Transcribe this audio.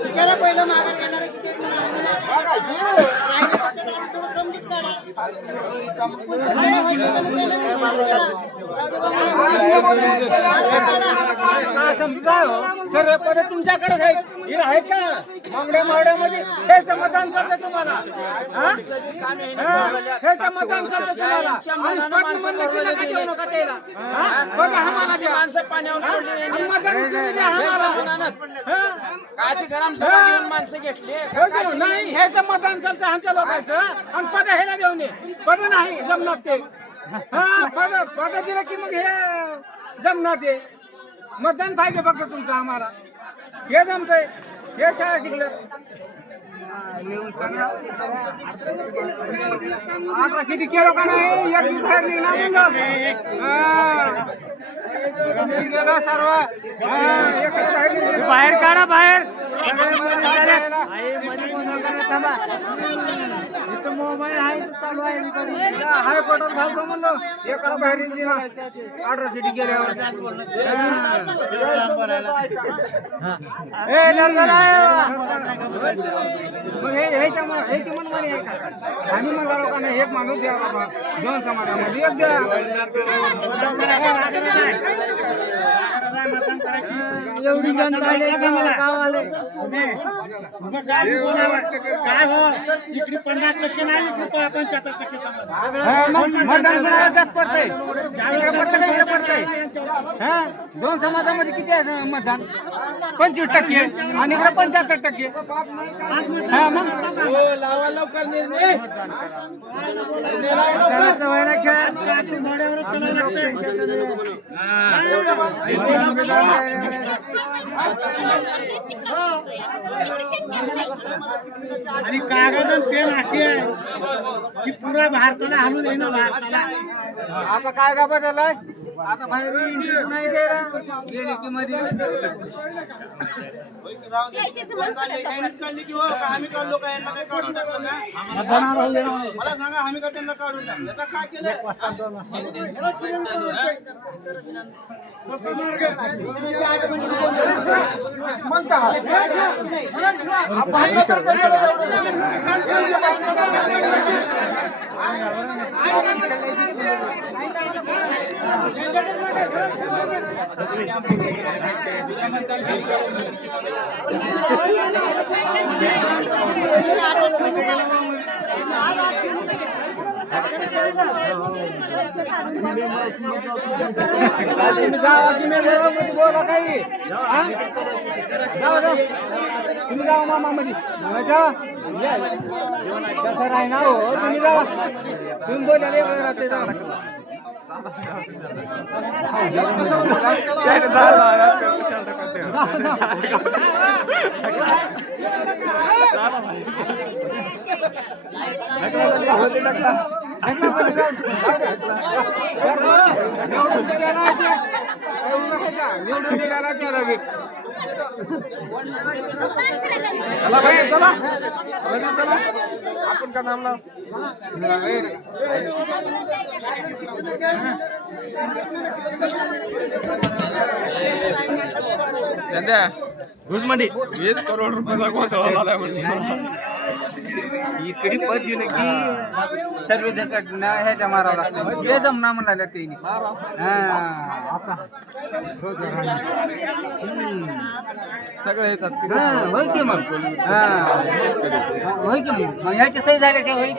विचारा पहिलं माघार येणार किती सर्व पद तुमच्याकडेच आहेत इकडे आहेत का मांगड्या मावड्यामध्ये हे? समाधान करतं तुम्हाला हा? समाधान करतं तुम्हाला आणि पद म्हणलं की नका देऊ नका त्याला हा? आम्हाला द्या अशी घेऊन माणसं घेतली. की नाही? नाही. ह्याचं मतदान चालतं आमच्या लोकांचं आणि पद ह्याला देऊन ये. पद नाही जमणार ते. हा पद पद दिलं की मग हे जमणार ते. मतदान पाहिजे फक्त तुमचं आम्हाला. हे जमतंय. हे शाळा शिकलं आता शेती केलं का नाही? एक दिवस बाहेर निघणार म्हणलं हा. गेलं सर्व हा, एक बाहेर निघलं. बाहेर काढा बाहेर. आहे चालू आहे हायकोर्टात घालतो म्हणलं एकाला बाहेर अठरा सिटी गेल्यावर. आहे. मग हे ह्याच्या म- ह्याची मनमानी आहे का आम्ही म्हणला लोकांना एक माणूस द्या बाबा. दोन समाजामध्ये एक द्या. एवढी जनता आली गावाले काय हो इकडे पन्नास टक्के नाही इकडे पंच्याहत्तर टक्के समजा. मग मतदान कोणाला जास्त पडतंय? इकडे पडतंय का इकडे? पडतंय हा? दोन समाजामध्ये किती आहे मतदान? पंचवीस टक्के. आणि इकडे पंच्याहत्तर टक्के. हा मग. आणि कागद पेन अशी आहे की पुरा भारताला हलू दे ना भारताला. आता काय का बदललाय? आता बाहेर नाही दे गेली की मध्ये. मला सांगा आम्ही का त्यांना काढून टाकलं काय केलं बोला काही? तुम्ही जावा मामामध्ये. जा कसं आहे ना हो? तुम्ही जावा. तुम्ही बोलायला जावा. निवडून दिलेला आहे. एवढं आहे का? निवडून चला चला. लगेच चला. आपण का थांबला वीस करोड रुपयाचा गोंधळ झालाय म्हणजे इकडे पद दिलं की सर्व जगात ह्याच्या मारावं लागतं. हे जमना म्हणाल्या ते सगळे येतात होय की मग? हा. होय की मग? ह्याच्या सही झाल्याशिवाय